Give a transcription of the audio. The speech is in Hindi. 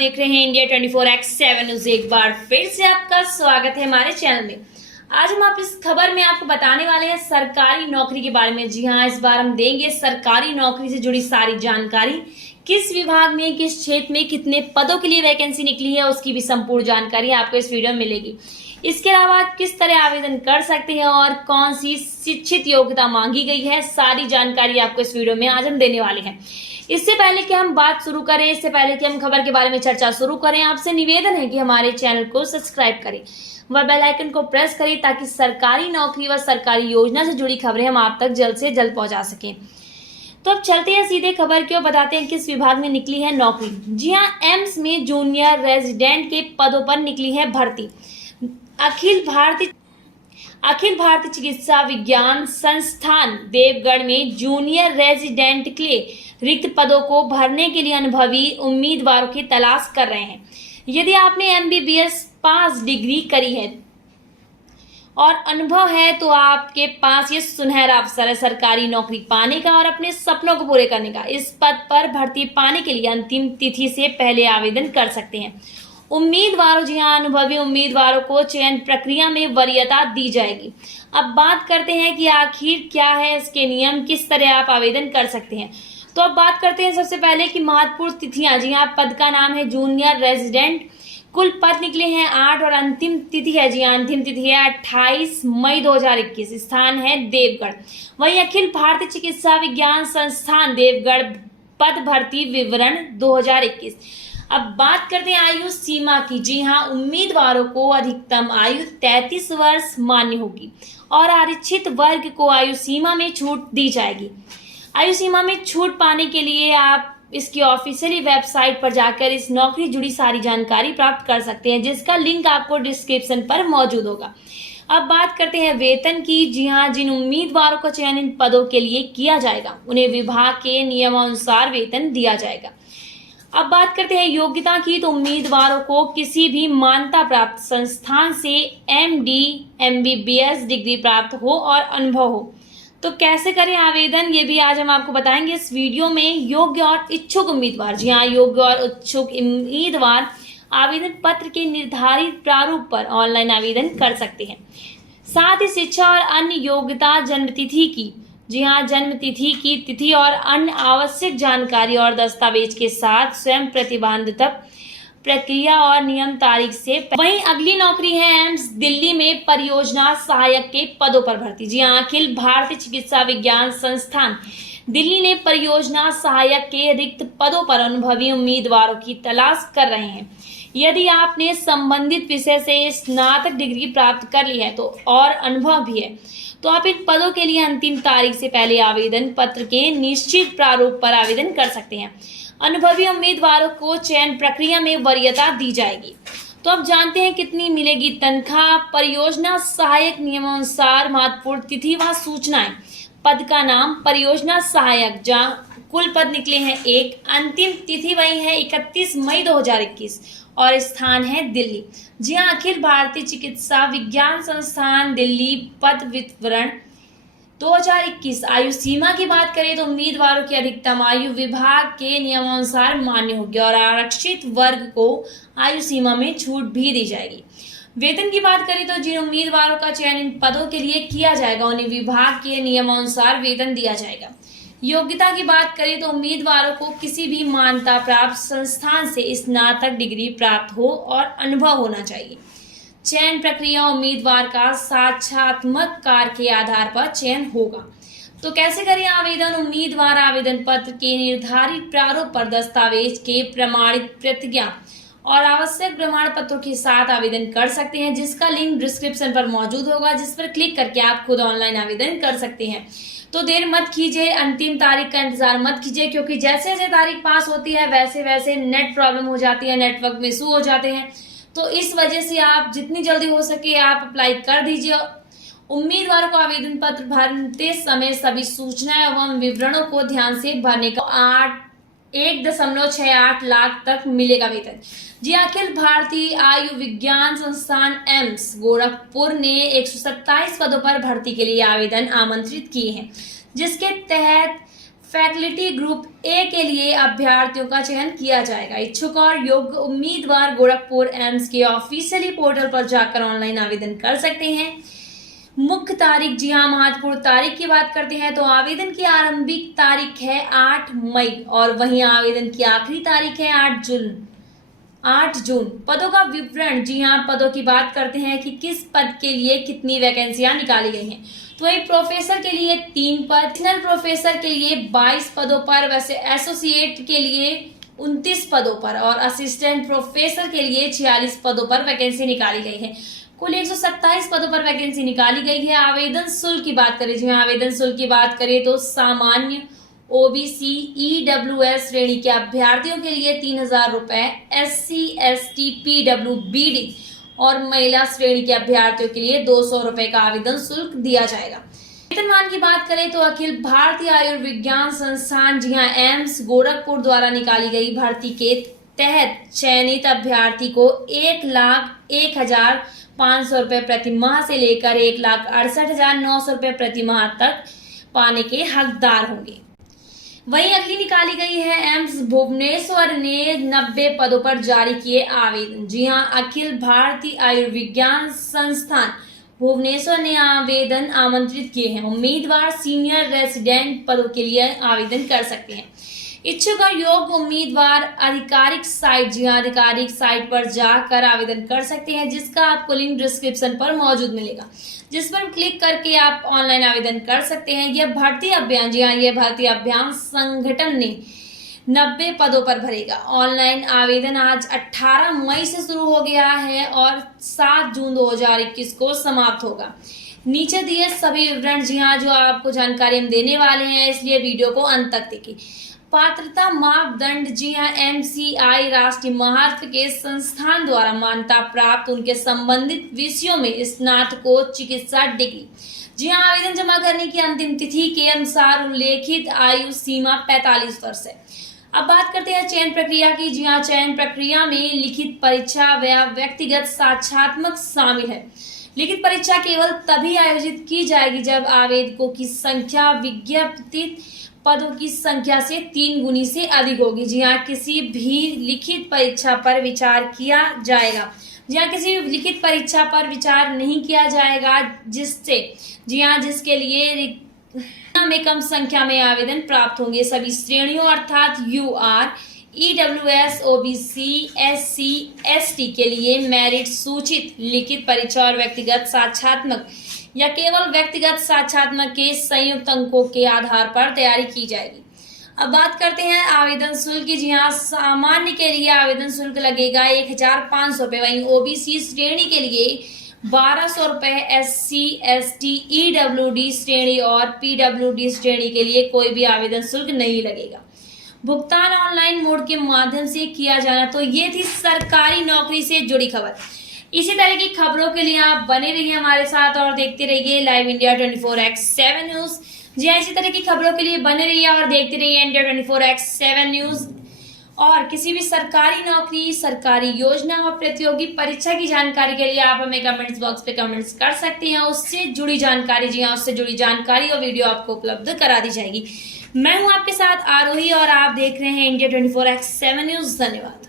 देख रहे हैं इंडिया 24x7 न्यूज। एक बार फिर से आपका स्वागत है हमारे चैनल में। आज हम आप इस खबर में आपको बताने वाले हैं सरकारी नौकरी के बारे में। जी हाँ, इस बार हम देंगे सरकारी नौकरी से जुड़ी सारी जानकारी। किस विभाग में, किस क्षेत्र में कितने पदों के लिए वैकेंसी निकली है, उसकी भी संपूर्ण जानकारी आपको इस वीडियो में मिलेगी। इसके अलावा किस तरह आवेदन कर सकते हैं और कौन सी शिक्षित योग्यता मांगी गई है, सारी जानकारी आपको इस वीडियो में आज हम देने वाले हैं। इससे पहले कि हम बात शुरू करें, इससे पहले कि हम खबर के बारे में चर्चा शुरू करें, आपसे निवेदन है कि हमारे चैनल को सब्सक्राइब करें व बेल आइकन को प्रेस करें ताकि सरकारी नौकरी व सरकारी योजना से जुड़ी खबरें हम आप तक जल्द से जल्द पहुंचा सकें। तो अब चलते हैं सीधे खबर की ओर, बताते हैं किस विभाग में निकली है नौकरी। जी हाँ, एम्स में जूनियर रेजिडेंट के पदों पर निकली है भर्ती। अखिल भारतीय चिकित्सा विज्ञान संस्थान देवगढ़ में जूनियर रेजिडेंट के लिए रिक्त पदों को भरने के लिए अनुभवी उम्मीदवारों की तलाश कर रहे हैं। यदि आपने एमबीबीएस पास डिग्री करी है और अनुभव है तो आपके पास ये सुनहरा अवसर है सरकारी नौकरी पाने का और अपने सपनों को पूरे करने का। इस पद पर भर्ती पाने के लिए अंतिम तिथि से पहले आवेदन कर सकते हैं उम्मीदवारों। जी हाँ, अनुभवी उम्मीदवारों को चयन प्रक्रिया में वरीयता दी जाएगी। अब बात करते हैं कि आखिर क्या है इसके नियम, किस तरह आप आवेदन कर सकते हैं। तो अब बात करते हैं सबसे पहले कि महत्वपूर्ण तिथियां। जी हाँ, पद का नाम है जूनियर रेजिडेंट। कुल पद निकले हैं 8 और अंतिम तिथि है, जी हाँ, अंतिम तिथि है 28 मई 2021। स्थान है देवगढ़। वहीं अखिल भारतीय चिकित्सा विज्ञान संस्थान देवगढ़, पद भर्ती विवरण 2021। अब बात करते हैं आयु सीमा की। जी हाँ, उम्मीदवारों को अधिकतम आयु 33 वर्ष मान्य होगी और आरक्षित वर्ग को आयु सीमा में छूट दी जाएगी। आयु सीमा में छूट पाने के लिए आप इसकी ऑफिशियली वेबसाइट पर जाकर इस नौकरी जुड़ी सारी जानकारी प्राप्त कर सकते हैं, जिसका लिंक आपको डिस्क्रिप्शन पर मौजूद होगा। अब बात करते हैं वेतन की। जी हाँ, जिन उम्मीदवारों का चयन इन पदों के लिए किया जाएगा उन्हें विभाग के नियमानुसार वेतन दिया जाएगा। अब बात करते हैं योग्यता की। तो उम्मीदवारों को किसी भी मान्यता प्राप्त संस्थान से एमडी एमबीबीएस डिग्री प्राप्त हो और अनुभव हो। तो कैसे करें आवेदन, ये भी आज हम आपको बताएंगे इस वीडियो में। योग्य और इच्छुक उम्मीदवार, जी हाँ, योग्य और इच्छुक उम्मीदवार आवेदन पत्र के निर्धारित प्रारूप पर ऑनलाइन आवेदन कर सकते हैं। साथ ही शिक्षा और अन्य योग्यता, जन्मतिथि की, जी हाँ, जन्मतिथि की तिथि और अन्य आवश्यक जानकारी और दस्तावेज के साथ स्वयं प्रतिबंधित प्रक्रिया और नियम तारीख से। वहीं अगली नौकरी है एम्स दिल्ली में परियोजना सहायक के पदों पर भर्ती। जी हाँ, अखिल भारतीय चिकित्सा विज्ञान संस्थान दिल्ली ने परियोजना सहायक के रिक्त पदों पर अनुभवी उम्मीदवारों की तलाश कर रहे हैं। यदि आपने संबंधित विषय से स्नातक डिग्री प्राप्त कर ली है तो और अनुभव भी है तो आप इन पदों के लिए अंतिम तारीख से पहले आवेदन पत्र के निश्चित प्रारूप पर आवेदन कर सकते हैं। अनुभवी उम्मीदवारों को चयन प्रक्रिया में वरीयता दी जाएगी। तो अब जानते हैं कितनी मिलेगी तनख्वाह। परियोजना सहायक नियमानुसार महत्वपूर्ण तिथि व सूचनाएं। पद का नाम परियोजना सहायक, जहाँ कुल पद निकले हैं 1। अंतिम तिथि वही है 31 मई 2021 और स्थान है दिल्ली। जी हाँ, अखिल भारतीय चिकित्सा विज्ञान संस्थान दिल्ली, पद विवरण 2021। आयु सीमा की बात करें तो उम्मीदवारों की अधिकतम आयु विभाग के नियमानुसार मान्य होगी और आरक्षित वर्ग को आयु सीमा में छूट भी दी जाएगी। वेतन की बात करें तो जिन उम्मीदवारों का चयन इन पदों के लिए किया जाएगा उन्हें विभाग के नियमानुसार वेतन दिया जाएगा। योग्यता की बात करें तो उम्मीदवारों को किसी भी मान्यता प्राप्त संस्थान से स्नातक डिग्री प्राप्त हो और अनुभव होना चाहिए। चयन प्रक्रिया उम्मीदवार का साक्षात्मक कार्य के आधार पर चयन होगा। तो कैसे करें आवेदन। उम्मीदवार आवेदन पत्र के निर्धारित प्रारूप पर दस्तावेज के प्रमाणित प्रतिज्ञा और आवश्यक प्रमाण पत्रों के साथ आवेदन कर सकते हैं, जिसका लिंक डिस्क्रिप्शन पर मौजूद होगा, जिस पर क्लिक करके आप खुद ऑनलाइन आवेदन कर सकते हैं। तो देर मत कीजिए, अंतिम तारीख का इंतजार मत कीजिए, क्योंकि जैसे जैसे तारीख पास होती है वैसे वैसे नेट प्रॉब्लम हो जाती है, नेटवर्क में इशू हो जाते हैं। तो इस वजह से आप जितनी जल्दी हो सके आप अप्लाई कर दीजिए। उम्मीदवारों को आवेदन पत्र भरते समय सभी सूचनाएं एवं विवरणों को ध्यान से भरने का 1.68 लाख तक मिलेगा वेतन। जी, अखिल भारतीय आयु विज्ञान संस्थान एम्स गोरखपुर ने 127 पदों पर भर्ती के लिए आवेदन आमंत्रित किए हैं, जिसके तहत फैकल्टी ग्रुप ए के लिए अभ्यर्थियों का चयन किया जाएगा। इच्छुक और योग्य उम्मीदवार गोरखपुर एम्स के ऑफिशियली पोर्टल पर जाकर ऑनलाइन आवेदन कर सकते हैं। मुख्य तारीख, जी हाँ, महत्वपूर्ण तारीख की बात करते हैं तो आवेदन की आरंभिक तारीख है 8 मई और वहीं आवेदन की आखिरी तारीख है 8 जून। पदों का विवरण, जी हाँ, पदों की बात करते हैं कि किस पद के लिए कितनी वैकेंसियां निकाली गई हैं। तो वही प्रोफेसर के लिए 3 पद, एडिशनल प्रोफेसर के लिए 22 पदों पर, वैसे एसोसिएट के लिए 29 पदों पर और असिस्टेंट प्रोफेसर के लिए 46 पदों पर वैकेंसी निकाली गई है। कुल 127 पदों पर वैकेंसी निकाली गई है। आवेदन शुल्क की बात करें, जी हाँ, आवेदन शुल्क की बात करें तो सामान्य ओबीसी ईडब्ल्यूएस श्रेणी के अभ्यर्थियों के लिए 3000 रुपए, एससी एसटी पीडब्ल्यूबीडी और महिला श्रेणी के अभ्यर्थियों के लिए 200 रुपए का आवेदन शुल्क दिया जाएगा। वेतनमान की बात करें तो अखिल भारतीय आयुर्विज्ञान संस्थान, जी हाँ, एम्स गोरखपुर द्वारा निकाली गई भर्ती के तहत चयनित अभ्यर्थी को 1,01,500 रुपए प्रति माह से लेकर 1,68,900 रुपए प्रति माह तक पाने के हकदार होंगे। वहीं अगली निकाली गई है एम्स भुवनेश्वर ने 90 पदों पर जारी किए आवेदन। जी हां, अखिल भारतीय आयुर्विज्ञान संस्थान भुवनेश्वर ने आवेदन आमंत्रित किए हैं। उम्मीदवार सीनियर रेसिडेंट पदों के लिए आवेदन कर सकते हैं। इच्छुक और योग्य उम्मीदवार आधिकारिक साइट, जी हां, आधिकारिक साइट पर जाकर आवेदन कर सकते हैं, जिसका आपको लिंक डिस्क्रिप्शन पर मौजूद मिलेगा, जिस पर क्लिक करके आप ऑनलाइन आवेदन कर सकते हैं। यह भर्ती अभियान, जी हाँ, यह भर्ती अभियान संगठन ने 90 पदों पर भरेगा। ऑनलाइन आवेदन आज 18 मई से शुरू हो गया है और 7 जून 2021 को समाप्त होगा। नीचे दिए सभी विवरण, जी हाँ, जो आपको जानकारी हम देने वाले हैं, इसलिए वीडियो को अंत तक देखिए। पात्रता मापदंड, जी हाँ, एमसीआई राष्ट्रीय महत्व के संस्थान द्वारा मान्यता प्राप्त उनके संबंधित विषयों में स्नातको चिकित्सा डिग्री। जी हाँ, आवेदन जमा करने की अंतिम तिथि के अनुसार उल्लेखित आयु सीमा 45 वर्ष है। अब बात करते हैं चयन प्रक्रिया की। जी हाँ, चयन प्रक्रिया में लिखित परीक्षा व व्यक्तिगत साक्षात्मक शामिल है। लिखित परीक्षा केवल तभी आयोजित की जाएगी जब आवेदकों की संख्या विज्ञापित पदों की संख्या से 3 गुनी से अधिक होगी। जी हाँ, किसी भी लिखित परीक्षा पर विचार किया जाएगा। जी हाँ, किसी भी लिखित परीक्षा पर विचार नहीं किया जाएगा जिससे, जी हाँ, जिसके लिए में कम संख्या में आवेदन प्राप्त होंगे। सभी श्रेणियों अर्थात UR, EWS, OBC, SC, ST के लिए मेरिट सूचित लिखित परीक्षा और व्यक्तिगत साक्षात्मक या केवल व्यक्तिगत साक्षात्मक के संयुक्त अंकों के आधार पर तैयारी की जाएगी। अब बात करते हैं आवेदन शुल्क की। जी हाँ, सामान्य के लिए आवेदन शुल्क लगेगा 1,500 रुपये, वहीं ओबीसी श्रेणी के लिए 1,200 रुपये, एससी, एसटी, ईडब्ल्यूडी श्रेणी और पीडब्ल्यूडी श्रेणी के लिए कोई भी आवेदन शुल्क नहीं लगेगा। भुगतान ऑनलाइन मोड के माध्यम से किया जाना। तो ये थी सरकारी नौकरी से जुड़ी खबर। इसी तरह की खबरों के लिए आप बने रहिए हमारे साथ और देखते रहिए लाइव इंडिया 24x7 न्यूज। जी हाँ, इसी तरह की खबरों के लिए बने रहिए और देखते रहिए इंडिया 24x7 न्यूज। और किसी भी सरकारी नौकरी, सरकारी योजना और प्रतियोगी परीक्षा की जानकारी के लिए आप हमें कमेंट्स बॉक्स पे कमेंट्स कर सकते हैं। उससे जुड़ी जानकारी, जी हाँ, उससे जुड़ी जानकारी और वीडियो आपको उपलब्ध करा दी जाएगी। मैं हूं आपके साथ आरोही और आप देख रहे हैं इंडिया 24x7 न्यूज। धन्यवाद।